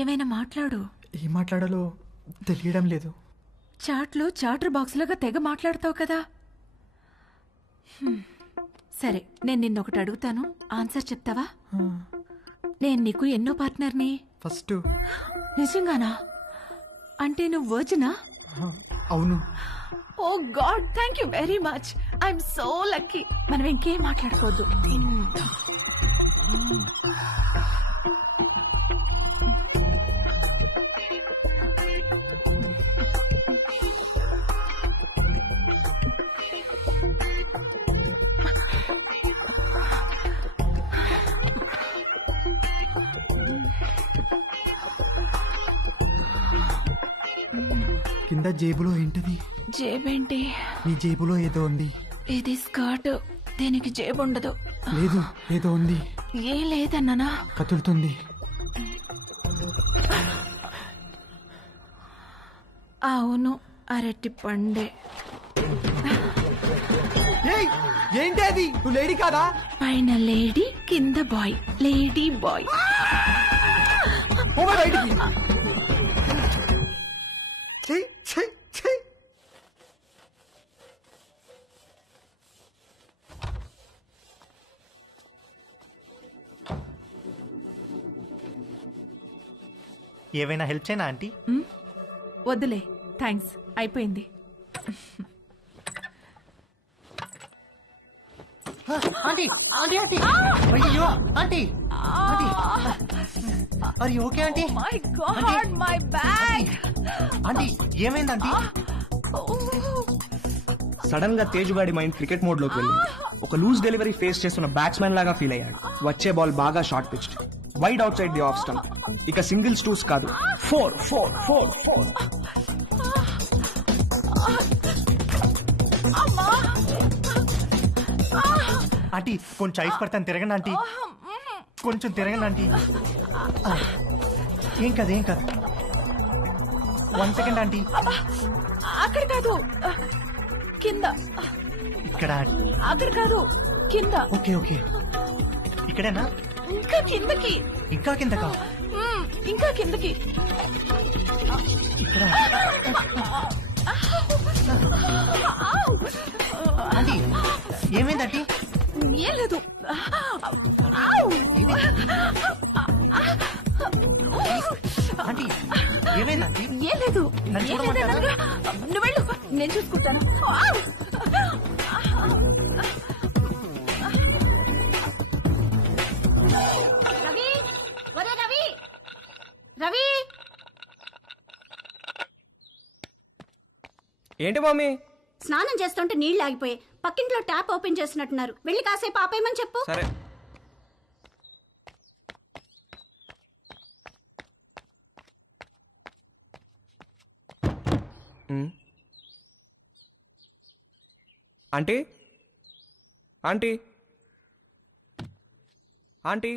ఏమైనా మాట్లాడు. ఏం మాట్లాడాలో తెలియడం లేదు. చాట్లో చాటర్ బాక్స్లాగా తెగ మాట్లాడతావు కదా. సరే, నేను నిన్నొకటి అడుగుతాను, ఆన్సర్ చెప్తావా? నేను నీకు ఎన్నో పార్ట్నర్ని? ఫస్ట్. నిజంగానా? అంటే నువ్వు వర్జినా? అవును. Oh God, thank you very much. I'm so lucky. మనం ఇంకేం మాట్లాడుకోవద్దు. కింద జేబులో ఏంటిది? జేబేంటి? నీ జేబులో ఏదో ఉంది. ఇది స్కర్ట్, దీనికి జేబు ఉండదు. లేదు, ఏదో ఉంది. ఏ లేదన్నానా? కదులుతుంది. అవును, అరటి పండే. ఏంటి అది? నువ్వు లేడీ కాదా? పైన లేడీ, కింద బాయ్. Lady bye. బయటికి. చెయ్ చెయ్ చెయ్. ఏవైనా హెల్ప్ చేయనా ఆంటీ? వద్దులే, థ్యాంక్స్, అయిపోయింది. ఆంటీ ఆంటీ ఆంటీ అయ్యో ఆంటీ ఆంటీ అరే okay aunty? My God, my bag. Aunty ఏమైంది ఆంటీ? సడన్ గా తేజుగాడి మైండ్ క్రికెట్ మోడ్ లోకి వెళ్ళింది. ఒక లూజ్ డెలివరీ ఫేస్ చేస్తున్న బ్యాట్స్మెన్ లాగా ఫీల్ అయ్యాడు. వచ్చే బాల్ బాగా short pitched, wide out side the off stump. ఇక సింగిల్స్ టూస్ కాదు, 4 4 4 4. ఆంటీ కొంచెం ఐస్ పడతాను, తిరగండి ఆంటీ, కొంచెం తిరగండి ఆంటీ. ఏం కాదు ఏం కాదు. 1 సెకండ్ ఆంటీ. అక్కడ కాదు, కింద. ఇక్కడ. అక్కడ కాదు, కింద. ఓకే ఓకే, ఇక్కడేనా? ఇంకా కిందకి. ఇంకా కిందకా? ఇంకా కిందకి. ఇక్కడ. ఆంటీ ఏమైంది ఆంటీ? ఏం లేదు. ఆంటీ ఏమైంది ఆంటీ? ఏం లేదు. నన్ను ఏం చూడమంటారా? లేదన్నానుగా. నువ్వు వెళ్ళు, నేను చూసుకుంటాను. రవి, ఒరే రవి, రవి. ఏంటి మమ్మీ? స్నానం చేస్తుంటే నీళ్లు ఆగిపోయి పక్కింట్లో ట్యాప్ ఓపెన్ చేస్తున్నట్టున్నారు. వెళ్ళి కాసేపు ఆపేయమని చెప్పు. సరే. Aunty aunty aunty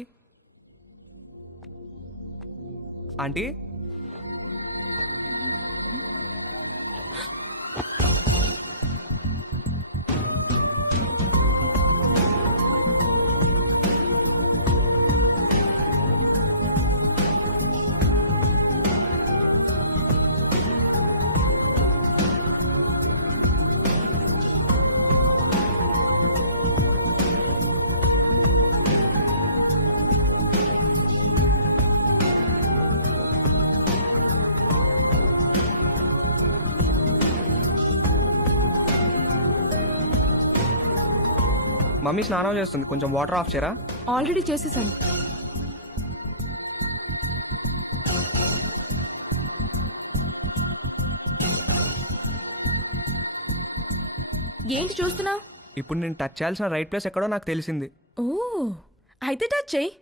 aunty mummy స్నానం చేస్తుంది, కొంచెం వాటర్ ఆఫ్ చేయరా? ఆల్రెడీ చేసేసాను. ఏంటి చూస్తున్నావు? ఇప్పుడు నేను టచ్ చేయాల్సిన రైట్ ప్లేస్ ఎక్కడో నాకు తెలిసింది. ఓ, అయితే టచ్ చెయ్యి.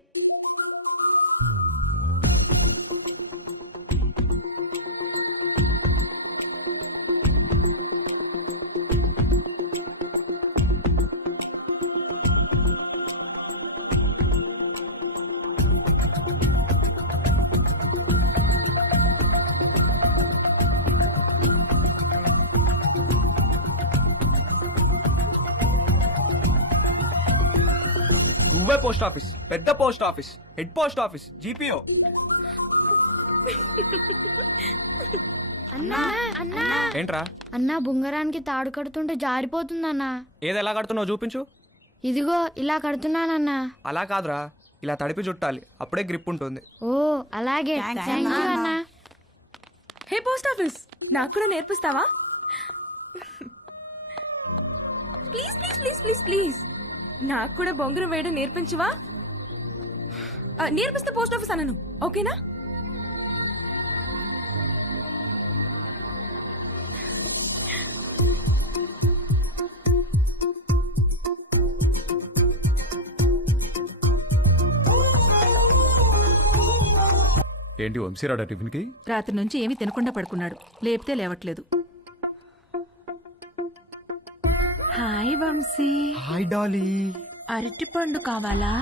నువ్వే పోస్ట్ ఆఫీస్, పెద్ద post office, head post office, GPO. అన్నా అన్నా ఏంట్రా అన్నా బుంగరానికి తాడు కడుతుంటే జారిపోతుందన్నా. ఏది ఎలా కడుతున్నావు చూపించు. ఇదిగో ఇలా కడుతున్నానన్నా. అలా కాదురా, ఇలా తడిపి చుట్టాలి, అప్పుడే గ్రిప్ ఉంటుంది. ఓ అలాగే థ్యాంక్ యూ అన్నా. హే పోస్ట్ ఆఫీస్, నాకు కూడా నేర్పిస్తావా? Please please please please please నాకు కూడా బొంగరం వేయడం నేర్పించవా? నేర్పిస్తే పోస్ట్ ఆఫీస్ అన్నాను, ఓకేనా? ఏంటి వంశీరాడా టిఫిన్కి? రాత్రి నుంచి ఏమీ తినకుండా పడుకున్నాడు, లేపితే లేవట్లేదు. హాయ్ వంశీ. Hi Dolly. అరటిపండు కావాలా?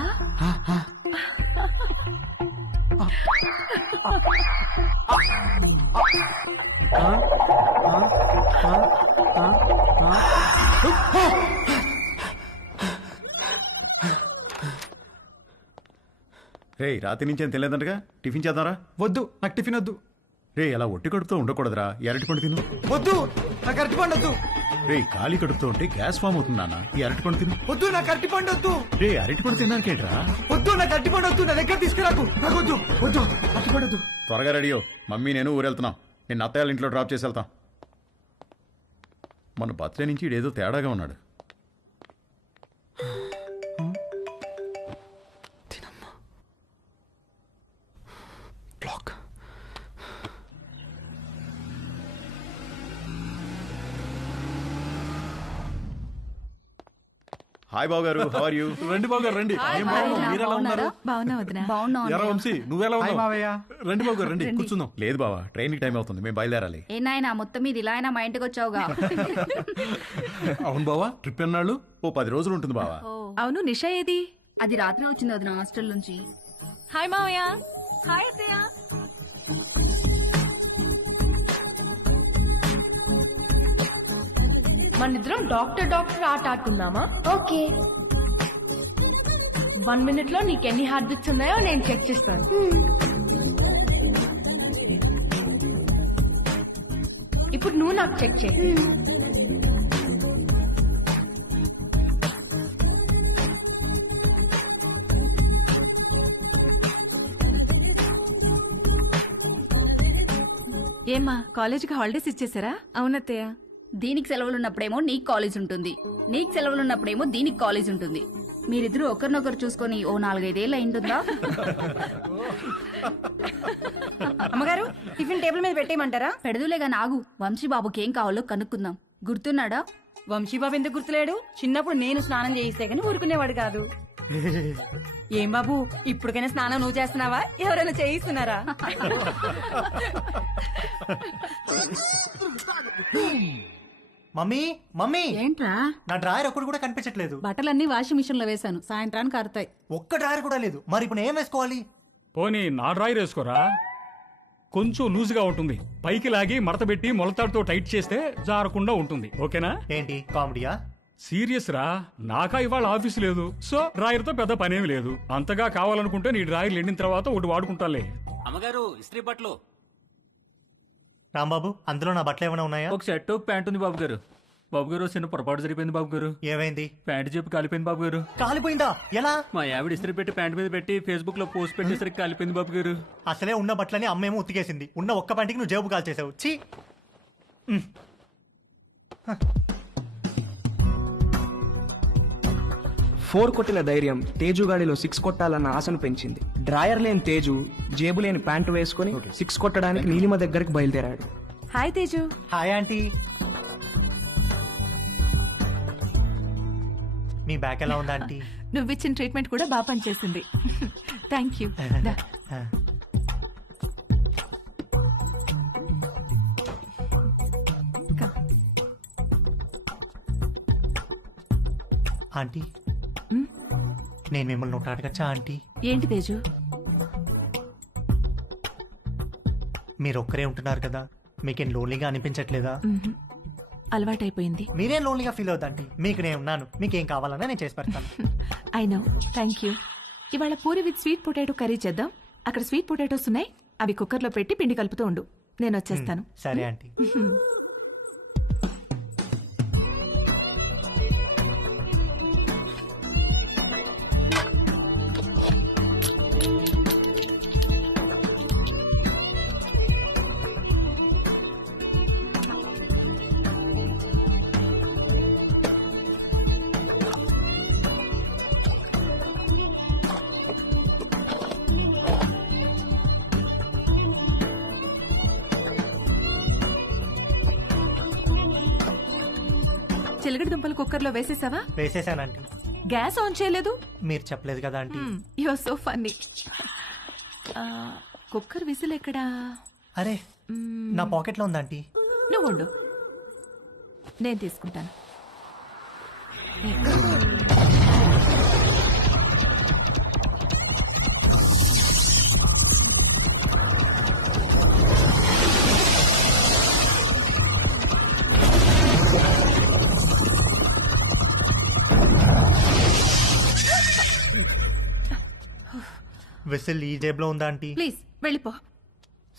రే రాత్రి నుంచి ఏం తెలియదంటగా, టిఫిన్ చేద్దారా? వద్దు, నాకు టిఫిన్ వద్దు. రే అలా ఒట్టి కడుపుతో ఉండకూడదురా, ఈ అరటిపండు తిను. వద్దు, నాకు అరటిపండు వద్దు. రే ఖాళీ కడుపుతో ఉంటే గ్యాస్ ఫామ్ అవుతుంది నాన్న, ఈ అరటిపండు తిను. వద్దు, నాకు అరటిపండు వద్దు. రే అరటిపండు తిన్నాకేంట్రా? వద్దు, నాకు అరటిపండు వద్దు. నా దగ్గర తీసుకురాకు, నాకు వద్దు. వద్దు, అరటిపండు వద్దు. త్వరగా రెడీ అయ్యో, మమ్మీ నేను ఊరెళ్తున్నాం. నేను అత్తయ్య ఇంట్లో డ్రాప్ చేసి వెళ్తాం. మన బర్త్డే నుంచి ఈడేదో తేడాగా ఉన్నాడు. బ్లాక్. హాయ్ బాబు గారు, హౌ ఆర్ యూ? రండి బాబు గారు రండి. ఏం బాగున్నావు? మీరు ఎలా ఉన్నారు? బాగున్నా వదినా? ఎరా వంశీ, నువ్వెలా హాయ్ ఉన్నావు? మావయ్య. రండి బాబు గారు రండి, కూర్చుందాం. లేదు బావా, ట్రైన్కి టైం అవుతుంది, మేము బయలుదేరాలి. ఏ నాయనా మొత్తం మీద ఇలా అయినా మా ఇంటికి వచ్చావుగా. అవును బావా, ట్రిప్ ఎన్నాళ్ళు? ఓ 10 రోజులు ఉంటుంది బావా. అవును, నిషా ఏది? అది రాత్రి వచ్చింది వదిన హాస్టల్ నుంచి. హాయ్ మావయ్య. హాయ్ అత్తయ్య. మనిద్దరం డాక్టర్ డాక్టర్ ఆట ఆడుకుందామా? ఓకే 1 minute లో నీకు ఎన్ని హార్ట్ బీట్స్ ఉన్నాయో నేను చెక్ చేస్తాను. ఇప్పుడు నువ్వు నాకు చెక్ చేయి. ఏమ్మా, కాలేజీకి హాలిడేస్ ఇచ్చేసారా? అవునత్తయ్య. దీనికి సెలవులు ఉన్నప్పుడేమో నీకు కాలేజ్ ఉంటుంది, నీకు సెలవులు ఉన్నప్పుడేమో దీనికి కాలేజ్ ఉంటుంది. మీరిద్దరూ ఒకరినొకరు చూసుకొని ఓ 4-5 ఏళ్ళు అయింటుందా? అమ్మగారు, టిఫిన్ టేబుల్ మీద పెట్టేయమంటారా? పెడదులేగా నాగు, వంశీబాబుకి ఏం కావాలో కనుక్కుందాం. గుర్తున్నాడా? వంశీబాబు ఎందుకు గుర్తులేడు? చిన్నప్పుడు నేను స్నానం చేయిస్తే గానీ ఊరుకునేవాడు కాదు. ఏం బాబు, ఇప్పటికైనా స్నానం నువ్వు చేస్తున్నావా, ఎవరైనా చేయిస్తున్నారా? మమ్మీ మమ్మీ, ఏంట్రా? నా డ్రాయర్ ఒక్కడు కూడా కనిపించట్లేదు. బట్టలన్నీ వాషింగ్ మిషన్ లో వేశాను, సాయంత్రానికి ఆరుతాయి. ఒక్క డ్రాయర్ కూడా లేదు. మరి ఇప్పుడు ఏం వేసుకోవాలి? పోనీ నా డ్రాయర్ వేసుకోరా, కొంచెం లూజ్గా ఉంటుంది. పైకి లాగి మడత పెట్టి మొలతాడుతో టైట్ చేస్తే జారకుండా ఉంటుంది. ఓకేనా? ఏంటి కామెడీయా? సీరియస్ రా, నాకా ఇవాళ ఆఫీస్ లేదు, సో డ్రాయర్ తో పెద్ద పనేమి లేదు. అంతగా కావాలనుకుంటే నీ డ్రాయర్ ఎండిన తర్వాత ఒకటి వాడుకుంటాలే. అమ్మగారు, ఇస్త్రీ బట్టలు. రాంబాబు, అందులో నా బట్టలు ఏమైనా ఉన్నాయా? ఒక షర్ట్ ప్యాంట్ ఉంది బాబు గారు. బాబు గారు, చిన్న పొరపాటు జరిపోయింది బాబు గారు. ఏమైంది? ప్యాంట్ చెప్పి కాలిపోయింది బాబు గారు. కాలిపోయిందా? ఎలా? మా ఆవిడ ఇస్త్రీ పెట్టి ప్యాంట్ మీద పెట్టి ఫేస్బుక్ లో పోస్ట్ పెట్టేసరికి కాలిపోయింది బాబు గారు. అసలే ఉన్న బట్టలని అమ్మేమో ఉతికేసింది. ఉన్న ఒక్క పంటికి నువ్వు జేబు కాల్చేసావు. ఛీ! 4 కొట్టిన ధైర్యం తేజుగాడిలో 6 కొట్టాలన్న ఆశను పెంచింది. డ్రాయర్ లేని తేజు జేబు లేని ప్యాంటు వేసుకుని 6 కొట్టడానికి నీలిమ దగ్గరికి బయలుదేరాడు. హాయ్ తేజు. Hi aunty. మీ బ్యాక్ ఎలా ఉందా ఆంటీ? నువ్విచ్చిన ట్రీట్మెంట్ కూడా బాగా పనిచేసింది. Thank you. ఆంటీ, నేను మిమ్మల్ని ఒకటి అడగచ్చా ఆంటీ? ఏంటి తేజు? మీరు ఒక్కరే ఉంటున్నారు కదా, మీకేం లోన్లీగా అనిపించట్లేదా? అలవాటైపోయింది. మీరేం లోన్లీగా ఫీల్ అవుతాంటీ, మీకు నేను ఉన్నాను. మీకేం కావాలన్నా నేను చేసి పెడతాను. I know, thank you. ఇవాళ puri with sweet potato curry చేద్దాం. అక్కడ స్వీట్ పొటాటోస్ ఉన్నాయి, అవి కుక్కర్లో పెట్టి పిండి కలుపుతూ ఉండు, నేను వచ్చేస్తాను. సరే ఆంటీ. చిలకడ దుంపలు కుక్కర్లో వేసేసావా? వేసేసాను ఆంటీ. గ్యాస్ ఆన్ చేయలేదు? మీరు చెప్పలేదు కదా aunty. You are so funny. Cooker whistle ఎక్కడా? అరే నా పాకెట్లో ఉంది ఆంటీ. నువ్వు ఉండు, నేను తీసుకుంటాను. విసిల్ ఈ జేబులో ఉందా ఆంటీ? ప్లీజ్ వెళ్ళిపో.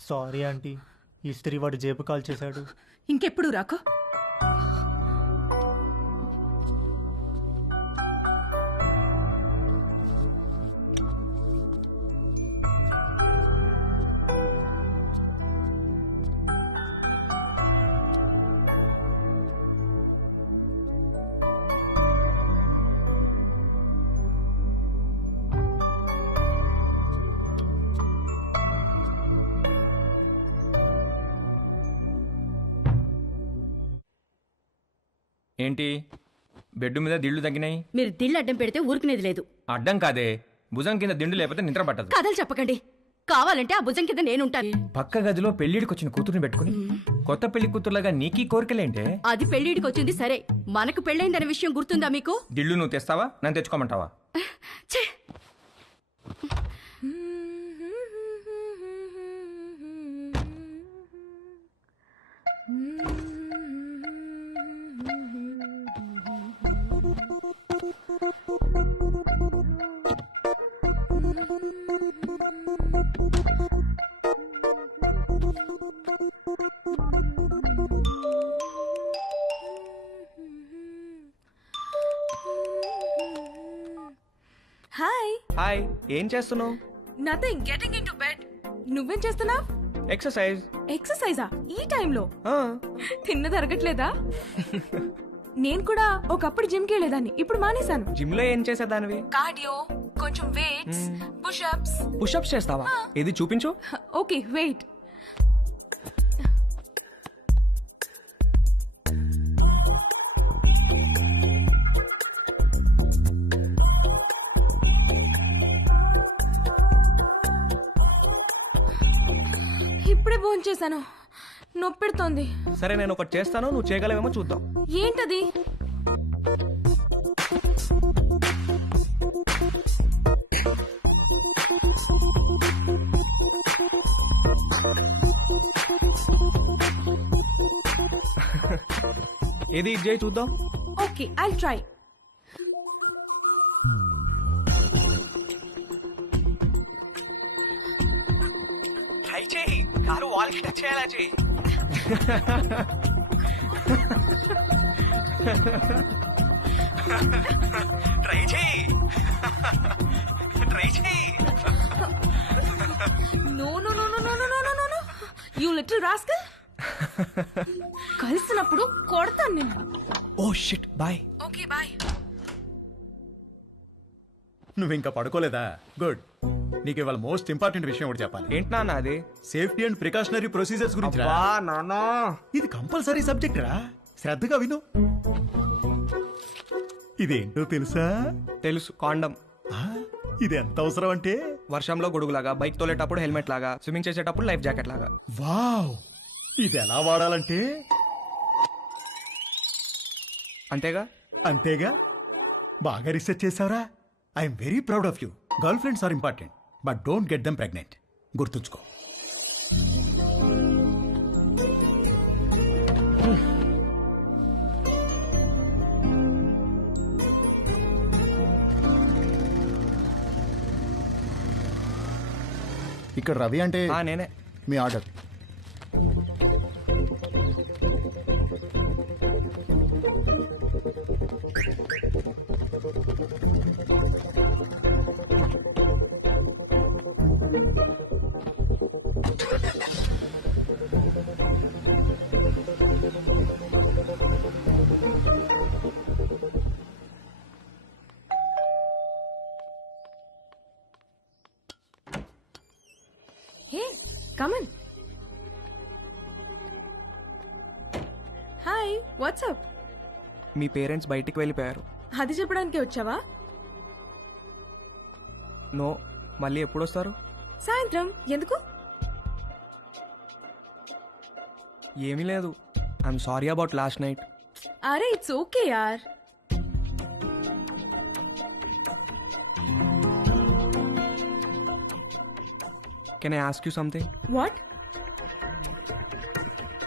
సారీ ఆంటీ, ఇస్త్రీ వాడు జేబు కాల్ చేశాడు. ఇంకెప్పుడు రాకో. ఏంటి బెడ్ మీద దిళ్ళు తగ్గినాయి? మీరు దిళ్ళు అడ్డం పెడితే ఊరుకునేది లేదు. అడ్డం కాదే, భుజం కింద దిండు లేకపోతే నిద్ర పట్టదు. కథలు చెప్పకండి, కావాలంటే ఆ భుజం కింద నేనుంటాను. పక్క గదిలో పెళ్లిడికి వచ్చిన కూతురుని పెట్టుకుని కొత్త పెళ్లి కూతురులాగా నీకీ కోరికలేంటే? అది పెళ్లిడికి వచ్చింది సరే, మనకు పెళ్ళైందనే విషయం గుర్తుందా మీకు? దిళ్ళు నువ్వు తెస్తావా, నన్ను తెచ్చుకోమంటావా? ఛే! హాయ్. హాయ్, ఏం చేస్తున్నావు? Nothing, getting into bed. నువ్వేం చేస్తున్నావ్? ఎక్సర్సైజ్. ఎక్సర్సైజా ఈ టైంలో? తిన్నది అరగట్లేదా? నేను కూడా ఒకప్పుడు జిమ్ కి వెళ్ళేదాన్ని, ఇప్పుడు మానేశాను. జిమ్ లో ఏం చేసేదానివి? కార్డియో, కొంచెం వెయిట్స్, పుషప్స్. పుషప్స్ చేస్తావా? ఏది చూపించు. Okay wait. ఇప్పుడే భోంచేశాను, నొప్పెడుతోంది. సరే నేను ఒకటి చేస్తాను, నువ్వు చేయగలవేమో చూద్దాం. ఏంటది? ఏది ఇది చేయి చూద్దాం. Okay I'll try. ట్రై చేయి, కారు వాల్కి టచ్ చేయాలా చేయి. ట్రై చేయి, ట్రై చేయి. No no no no no no no no, you little rascal. కలిసినప్పుడు కొడతాను నేను. Oh shit, boy. Okay boy. నువ్వు ఇంకా పడుకోలేదా? గుడ్. నీకు ఇవాళ మోస్ట్ ఇంపార్టెంట్ విషయం ఒకటి చెప్పాలి. ఏంటి నాన్న అది? సేఫ్టీ అండ్ ప్రికాషనరీ ప్రొసీజర్స్ గురించి రా. నానా, ఇది కంపల్సరీ సబ్జెక్ట్ రా, శ్రద్ధగా విను. ఇదేంటో తెలుసా? తెలుసు, కాండం. ఇది ఎంత అవసరం అంటే వర్షంలో గొడుగులాగా, బైక్ తోలేటప్పుడు హెల్మెట్ లాగా, స్విమ్మింగ్ చేసేటప్పుడు లైఫ్ జాకెట్ లాగా. వావ్, ఇది ఎలా వాడాలంటే అంతేగా? అంతేగా. బాగా రీసెర్చ్ చేసావురా. I'm very proud of you. Girl friends are important, but don't get them pregnant. గుర్తుంచుకో. ఇక్కడ రవి అంటే నేనే. మీ order. Hey come on. Hi what's up. మీ పేరెంట్స్ బయటికి వెళ్ళిపోయారు. అది చెప్పడానికే వచ్చావా? నో, మళ్ళీ ఎప్పుడు వస్తారు? సాయంత్రం. ఎందుకు? ఏమీ లేదు. I'm sorry about last night. అరే ఇట్స్ ఓకే యార్. Can I ask you something? What?